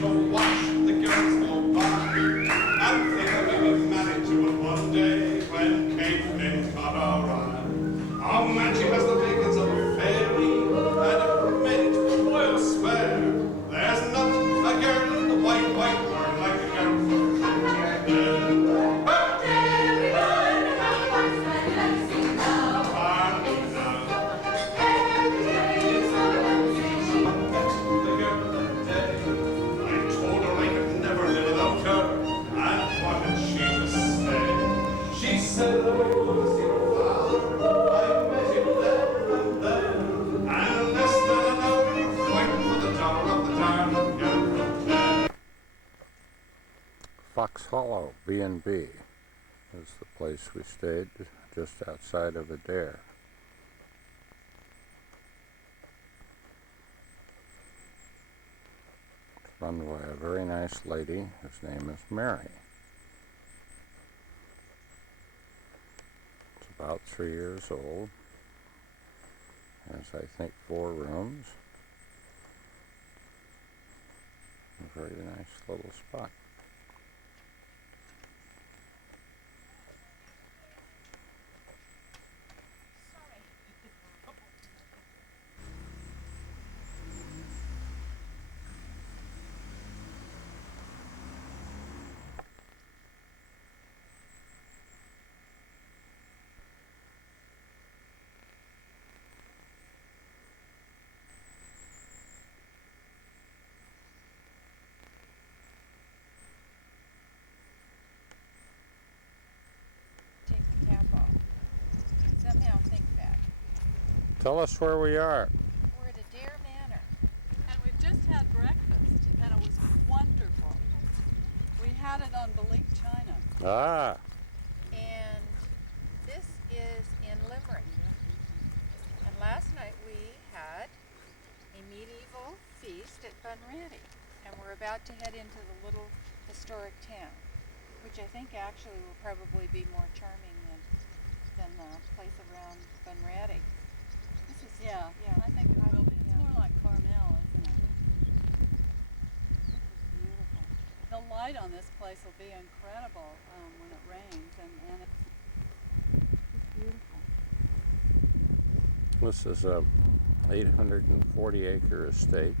to watch the girls go by and think that we were married to her one day when Caitlin caught our eye. Oh man, she has the makings of a fairy and a mint, I'll swear. There's not a girl in the white, white world like the girl from Huntingdon. But everyone has one side, let's sing now. Party now. Every day is someone sings. I met the girl that day. I told her I could never live without her. And wanted she to stay. She said, oh, was your father? I met him there and then. And less than an hour, fighting for the dollar of the darn girl from there. Fox Hollow B&B is the place we stayed, just outside of Adair. It's run by a very nice lady whose name is Mary. It's about 3 years old. Has, I think, 4 rooms. A very nice little spot. Tell us where we are. We're at Adair Manor. And we've just had breakfast, and it was wonderful. We had it on Balik China. Ah, And this is in Limerick. And last night we had a medieval feast at Bunratty. And we're about to head into the little historic town, which I think actually will probably be more charming than the place around Bunratty. Yeah, I think it will be. It's more like Carmel, isn't it? This is beautiful. The light on this place will be incredible when it rains, and it's beautiful. this is a 840-acre estate.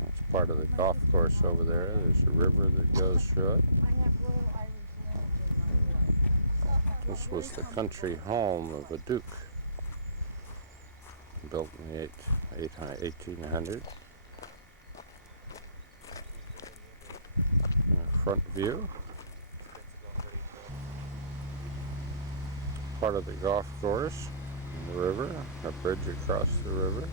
That's part of the golf course over there. There's a river that goes through it. This was the country home of a duke, built in the 1800s. Front view. Part of the golf course, the river, a bridge across the river.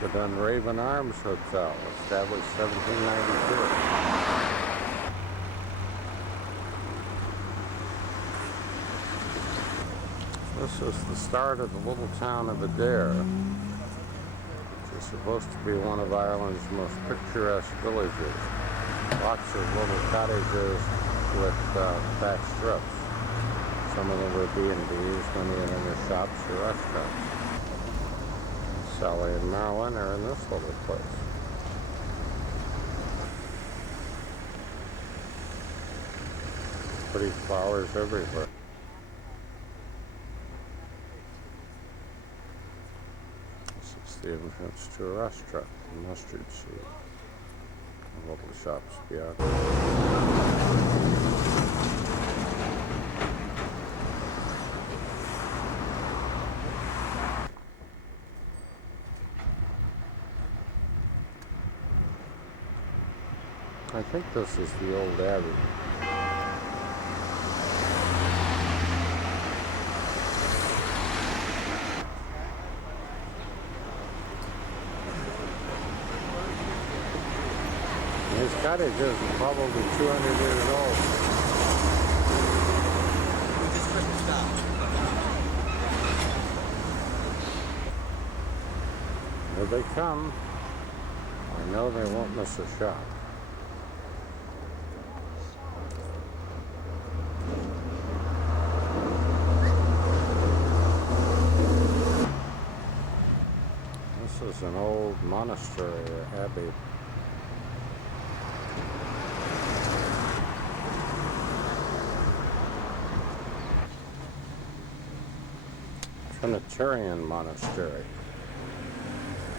The Dunraven Arms Hotel, established 1792. This is the start of the little town of Adair, which is supposed to be one of Ireland's most picturesque villages. Lots of little cottages with thatched roofs. Some of them were B&Bs, many of them were shops or restaurants. Sally and Marilyn are in this little place. Pretty flowers everywhere. This is the entrance to a restaurant, the Mustard Seed. And little shops beyond. I think this is the old abbey. These cottages are probably 200 years old. Here they come. I know they won't miss a shot. This is an old monastery or abbey. Trinitarian monastery,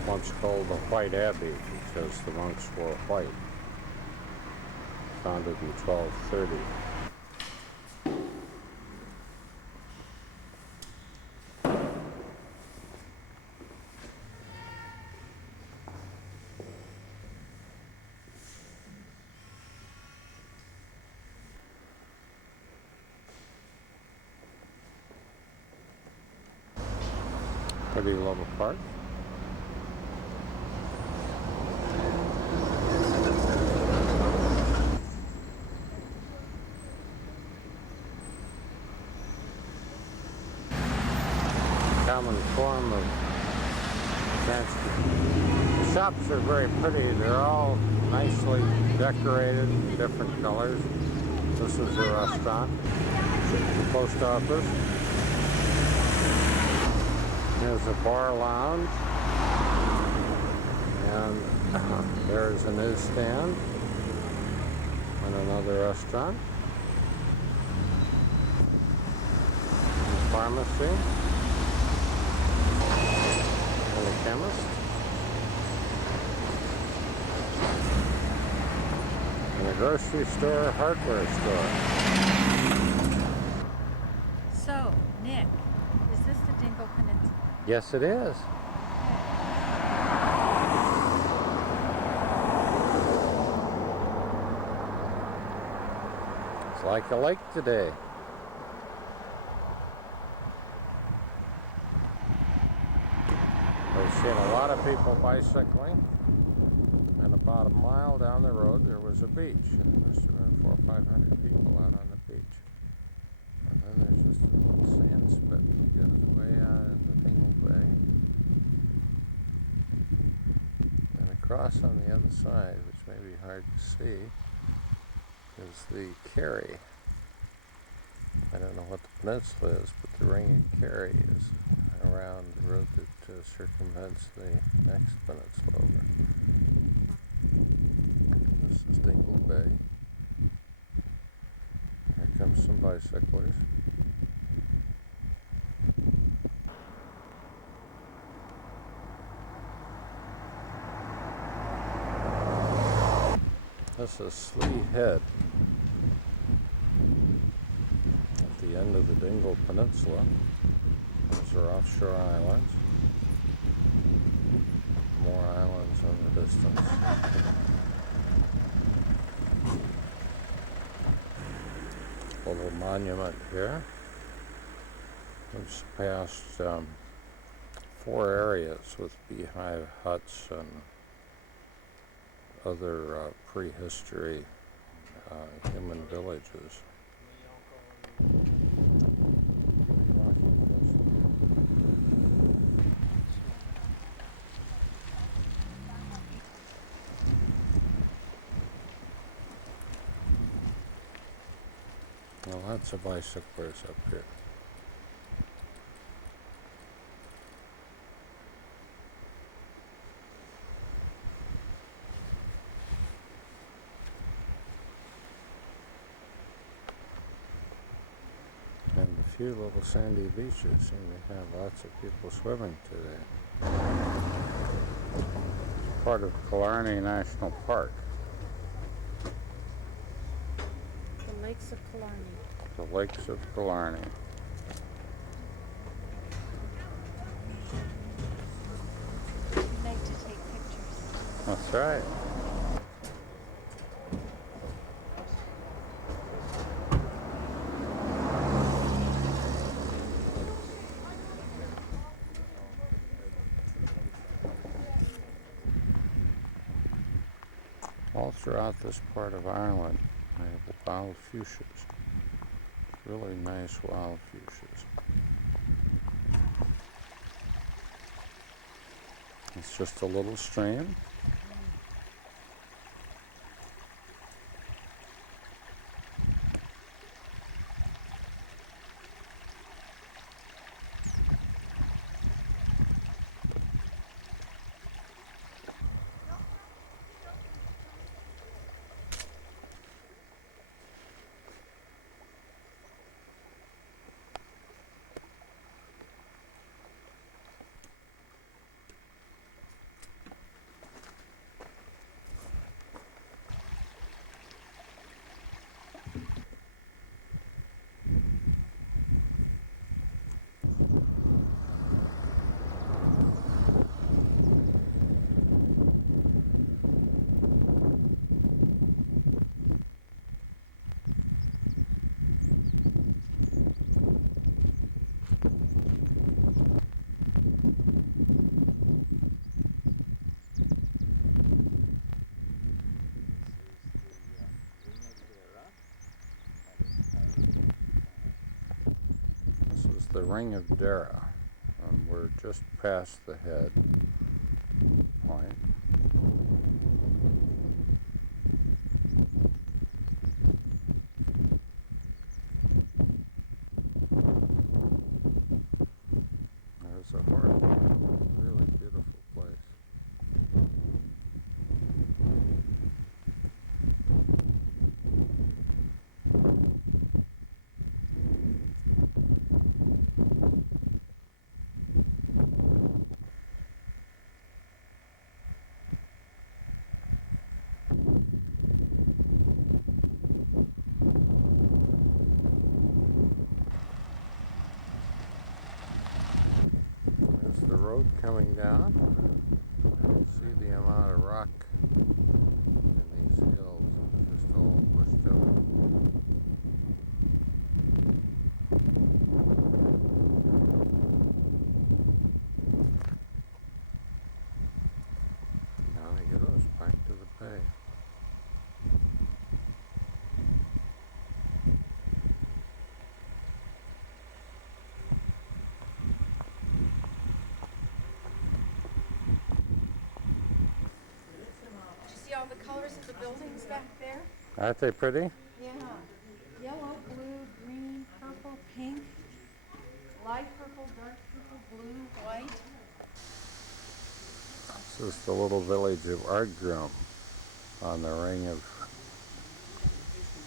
once called the White Abbey because the monks wore white, founded in 1230. Pretty little park. Common form of transport. The shops are very pretty. They're all nicely decorated in different colors. This is a restaurant, the post office. There's a bar lounge, and there's a newsstand and another restaurant, a pharmacy, and a chemist, and a grocery store, hardware store. So, Nick, is this the Dingle Peninsula? Yes, it is. It's like a lake today. We've seen a lot of people bicycling, and about a mile down the road there was a beach. And there must have been 400 or 500 people out on the beach. And then there's just a little sand spit that goes way out into Dingle Bay. And across on the other side, which may be hard to see, is the Kerry. I don't know what the peninsula is, but the Ring of Kerry is around the road that circumvents the next peninsula over. And this is Dingle Bay. Here comes some bicyclers. This is Slee Head at the end of the Dingle Peninsula. Those are offshore islands. More islands in the distance. A little monument here. We've passed 4 areas with beehive huts and other prehistory human villages. Well, lots of bicyclers up here. And a few little sandy beaches seem to have lots of people swimming today. It's part of Killarney National Park. The Lakes of Killarney. The Lakes of Killarney. We like to take pictures. That's right. All throughout this part of Ireland, I have wild fuchsias. Really nice wild fuchsias. It's just a little stream. This is the Ring of Dara, and we're just past the head point. There's a horse. Really beautiful place. There's the road coming down. You can see the amount of rock in these hills, just all pushed over. Down it goes, back to the bay. Did you see all the colors of the buildings back there? Aren't they pretty? Yeah. Yellow, blue, green, purple, pink, light purple, dark purple, blue, white. This is the little village of Ardgrim on the Ring of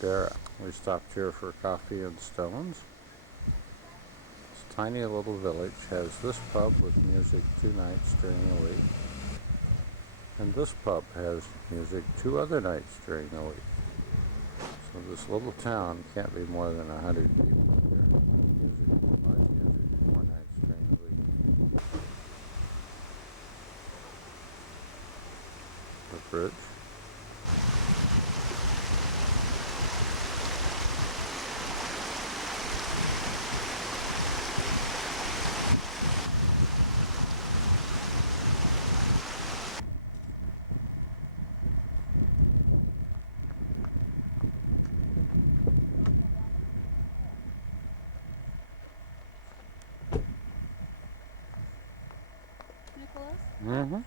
Dara. We stopped here for coffee and stones. This tiny little village has this pub with music 2 nights during the week. And this pub has music 2 other nights during the week. So this little town can't be more than 100 people here. Live music 4 nights during the week. The bridge. Nicholas, Mm-hmm.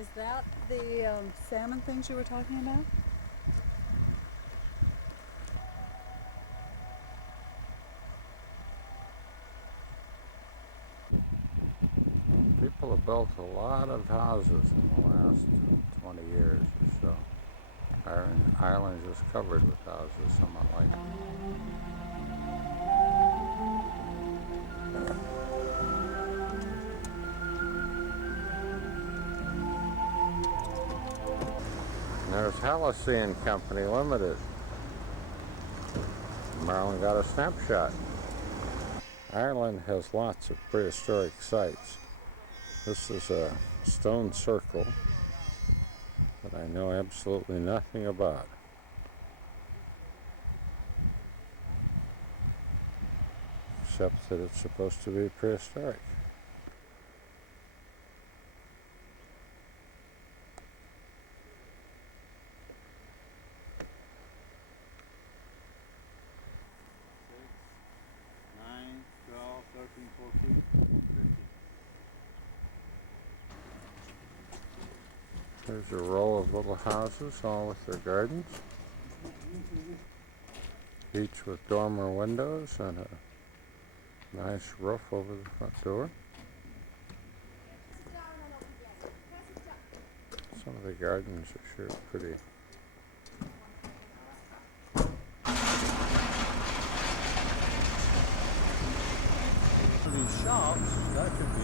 is that the salmon things you were talking about? People have built a lot of houses in the last 20 years or so. Ireland is covered with houses somewhat like There's Halcyon Company Limited. Marilyn got a snapshot. Ireland has lots of prehistoric sites. This is a stone circle that I know absolutely nothing about. Except that it's supposed to be prehistoric. There's a row of little houses, all with their gardens, each with dormer windows and a nice roof over the front door. Some of the gardens are sure pretty. These shops, that could be.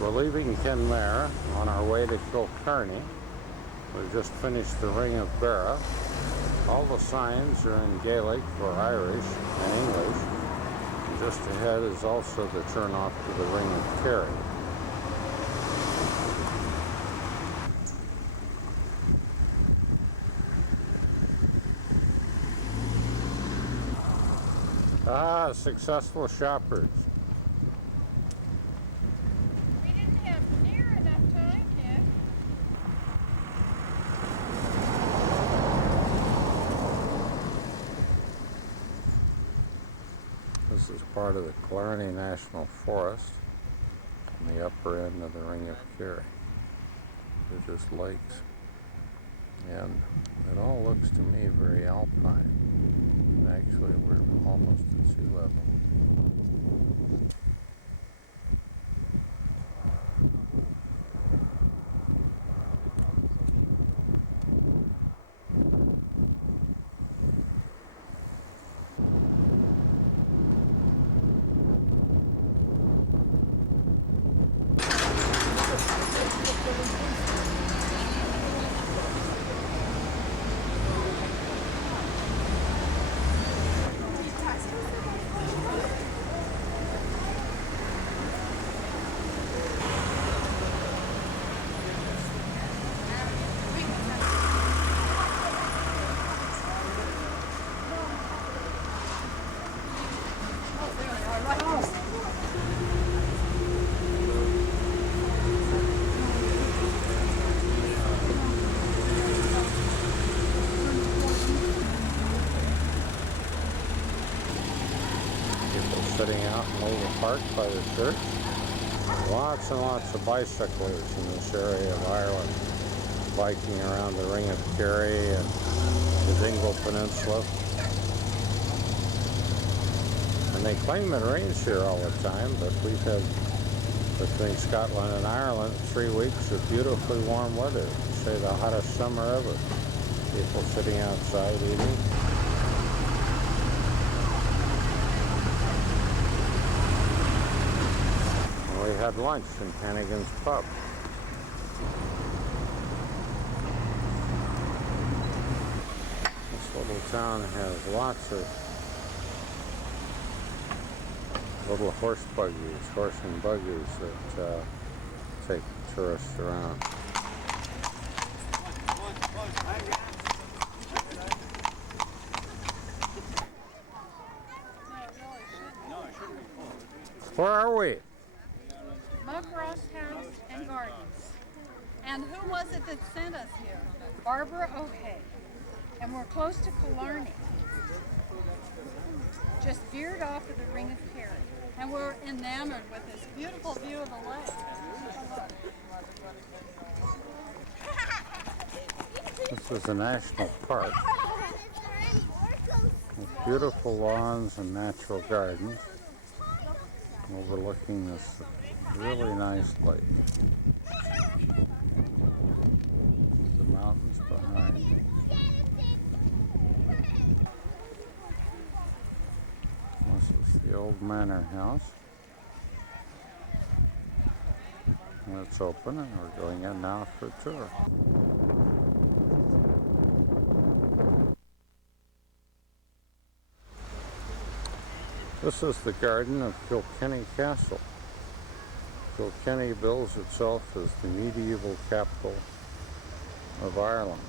We're leaving Kenmare on our way to Killarney. We just finished the Ring of Beara. All the signs are in Gaelic or Irish and English. And just ahead is also the turn off to the Ring of Kerry. Ah, successful shoppers. We didn't have near enough time yet. This is part of the Killarney National Forest on the upper end of the Ring of Kerry. They're just lakes. And it all looks to me very alpine. Actually, we're almost at sea level. Sitting out in Little Park by the church. Lots and lots of bicyclers in this area of Ireland, biking around the Ring of Kerry and the Dingle Peninsula. And they claim it rains here all the time, but we've had, between Scotland and Ireland, 3 weeks of beautifully warm weather. Say the hottest summer ever. People sitting outside eating. We had lunch in Hannigan's Pub. This little town has lots of little horse and buggies that take tourists around. Where are we? Muckross House and Gardens. And who was it that sent us here? Barbara O'Hay. And we're close to Killarney. Just veered off of the Ring of Kerry. And we're enamored with this beautiful view of the lake. This is a national park with beautiful lawns and natural gardens overlooking this really nice lake. The mountains behind. This is the old manor house. And it's open and we're going in now for a tour. This is the garden of Kilkenny Castle. Kilkenny bills itself as the medieval capital of Ireland.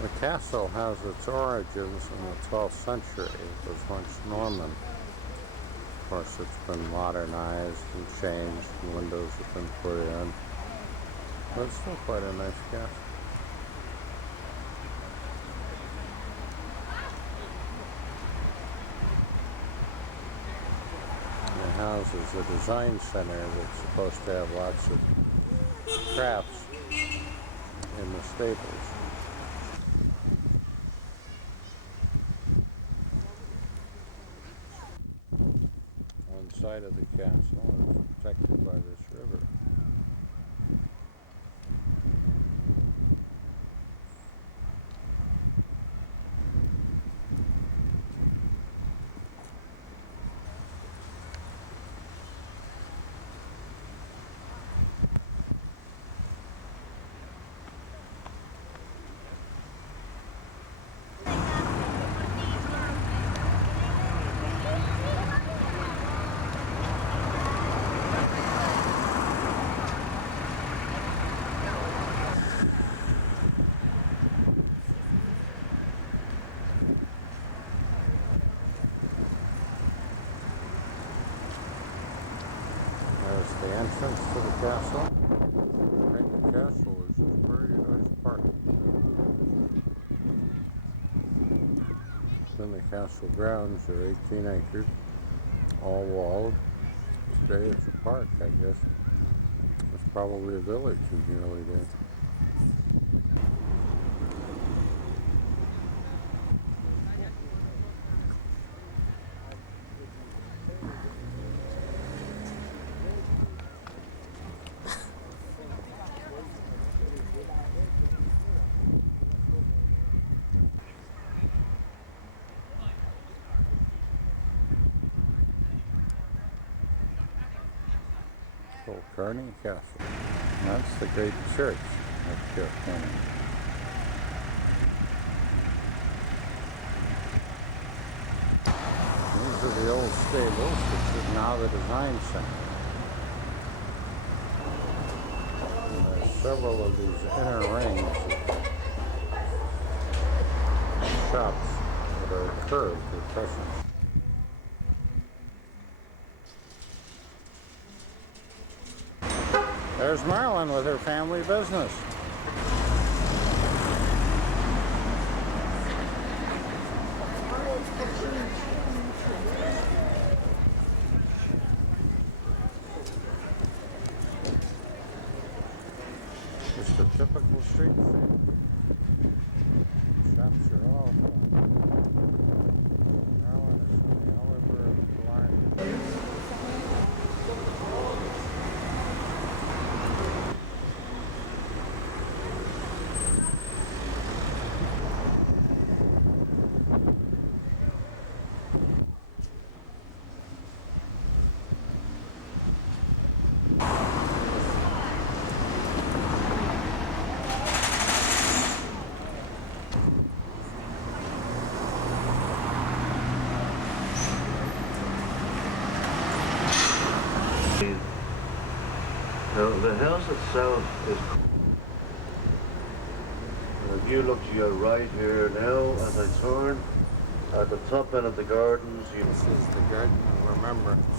The castle has its origins in the 12th century. It was once Norman. course, it's been modernized and changed, and windows have been put in. But it's still quite a nice castle. It houses a design center that's supposed to have lots of crafts in the stables. One side of the castle is protected by this river. There's the entrance to the castle. Behind the castle is a very nice park. Then the castle grounds are 18 acres, all walled. Today it's a park, I guess. It's probably a village in the early days. Kilcarney Castle. That's the great church of Kilcarney. These are the old stables, which is now the design center. And there's several of these inner rings of shops that are curved or crescent. There's Marilyn with her family business. Just a typical street scene. Shops are all fun. Marilyn is from the Oliver Blarney. Now, the house itself is... If you look to your right here now, as I turn, at the top end of the gardens, you... This is the Garden of Remembrance,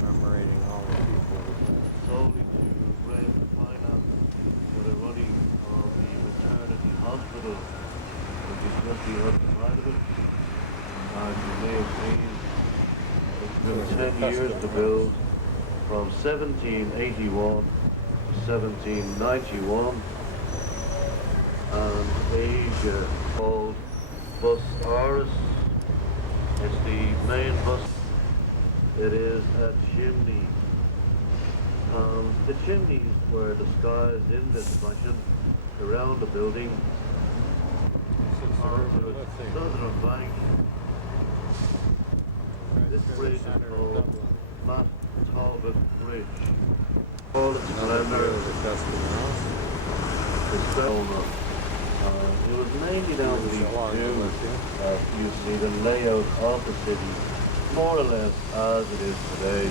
commemorating all the people who solely to raise the finance for the running of the maternity hospital, which is just the other side of it. As you may have seen, it's been 10 years to build, from 1781 to 1791, and age called Bus Aris. It's the main bus. It is a chimney. The chimneys were disguised in this fashion around the building. Onto its southern bank. This bridge is called Matt Talbot Bridge. All its splendor is owner. It was mainly down to these two. You see the layout of the city, more or less as it is today.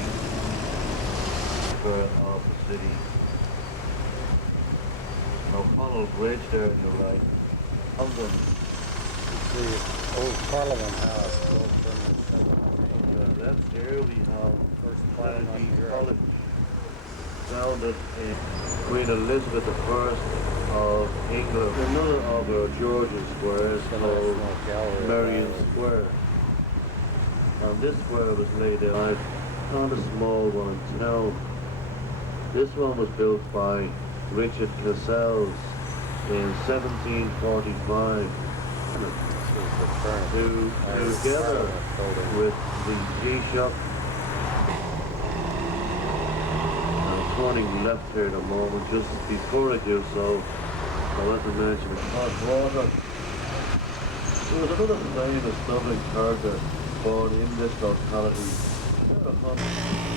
Of the city. O'Connell Bridge there on your right. the old Parliament House built in the residence here. We have First plan on Trinity here. College, founded in Queen Elizabeth I of England. Another of our Georgian squares The called National Gallery of Marion Ireland. Square. And this square was laid out on a small one in town. This one was built by Richard Cassells in 1745 This is the current to Irish together Parliament building. with the tea shop. I'm turning left here in a moment. Just before I do so, I want to mention the hot water. There was another famous Dublin character born in this locality.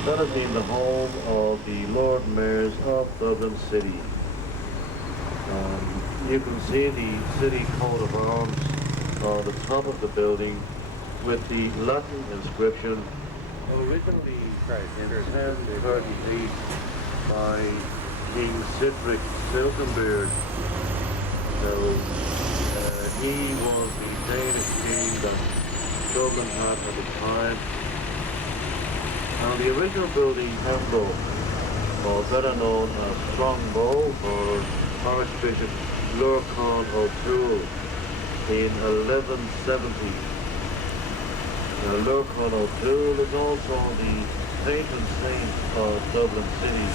That has been the home of the Lord Mayors of Dublin City. You can see the city coat of arms on the top of the building with the Latin inscription, originally in 1038 by King Cedric Silkenbeard. So he was the Danish king that Dublin had at the time. Now the original building emblem, or better known as Strongbow, or Archbishop Lurcon O'Toole in 1170. Lurcon O'Toole is also the patron saint of Dublin City.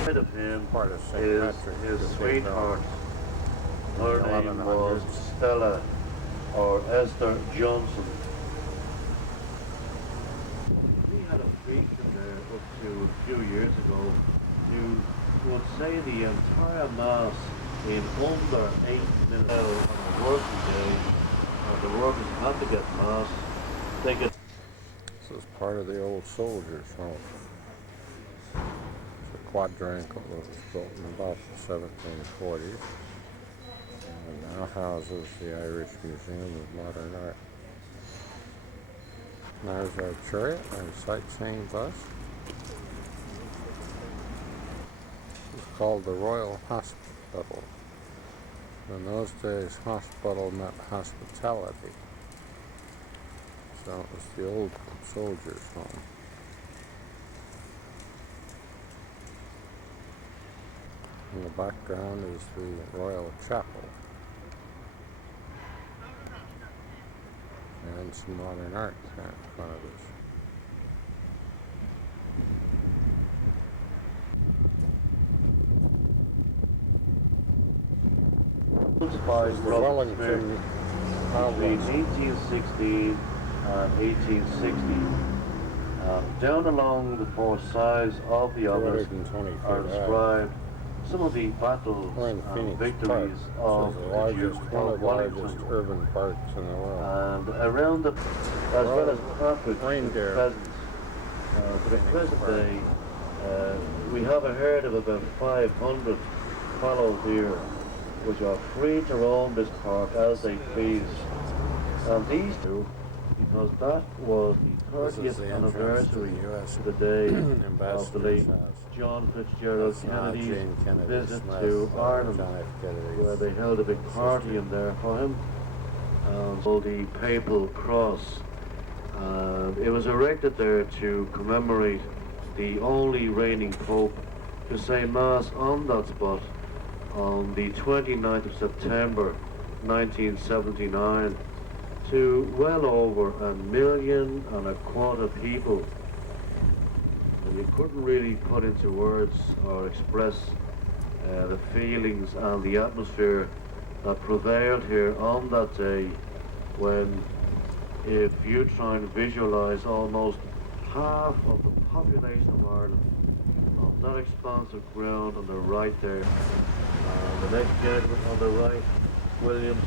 Ahead of him Part of St. is Patrick his Cathedral. sweetheart. Her name was 1100s. Stella, or Esther Johnson. We had a preacher there up to a few years ago who would say the entire mass in under 8 minutes on a working day, and the workers had to get mass. They get This is part of the old soldiers' home. It's a quadrangle that was built in about the 1740s and now houses the Irish Museum of Modern Art. There's our chariot, our sightseeing bus. It's called the Royal Hospital. In those days, hospital meant hospitality. So it was the old soldiers' home. In the background is the Royal Chapel. And some modern art there in front of us. by The Robert Wellington between Outlets. 1816 and 1860. Down along the four sides of the obelisk 220 feet are high. described some of the battles We're in and Phoenix Park. victories This of is the the largest, Duke one of of the largest Wellington. urban parks in the world. And around the, as well as carpet Reindeer. presents. For the Phoenix present Park. day, we have a herd of about 500 fallow deer, which are free to roam this park as they please. And these two, because that was the This is 30th the entrance to anniversary the U.S. to the day of the Ambassador's late house. John Fitzgerald That's now Kennedy's Jane Kennedy visit Smith, to Ireland, John F. Kennedy's where they held a big party sister. in there for him. Called the Papal Cross. It was erected there to commemorate the only reigning pope to say mass on that spot on the 29th of September 1979 to well over 1.25 million people. And you couldn't really put into words or express the feelings and the atmosphere that prevailed here on that day, when if you try and visualize almost half of the population of Ireland on that expanse of ground on the right there, the next gentleman on the right, Williams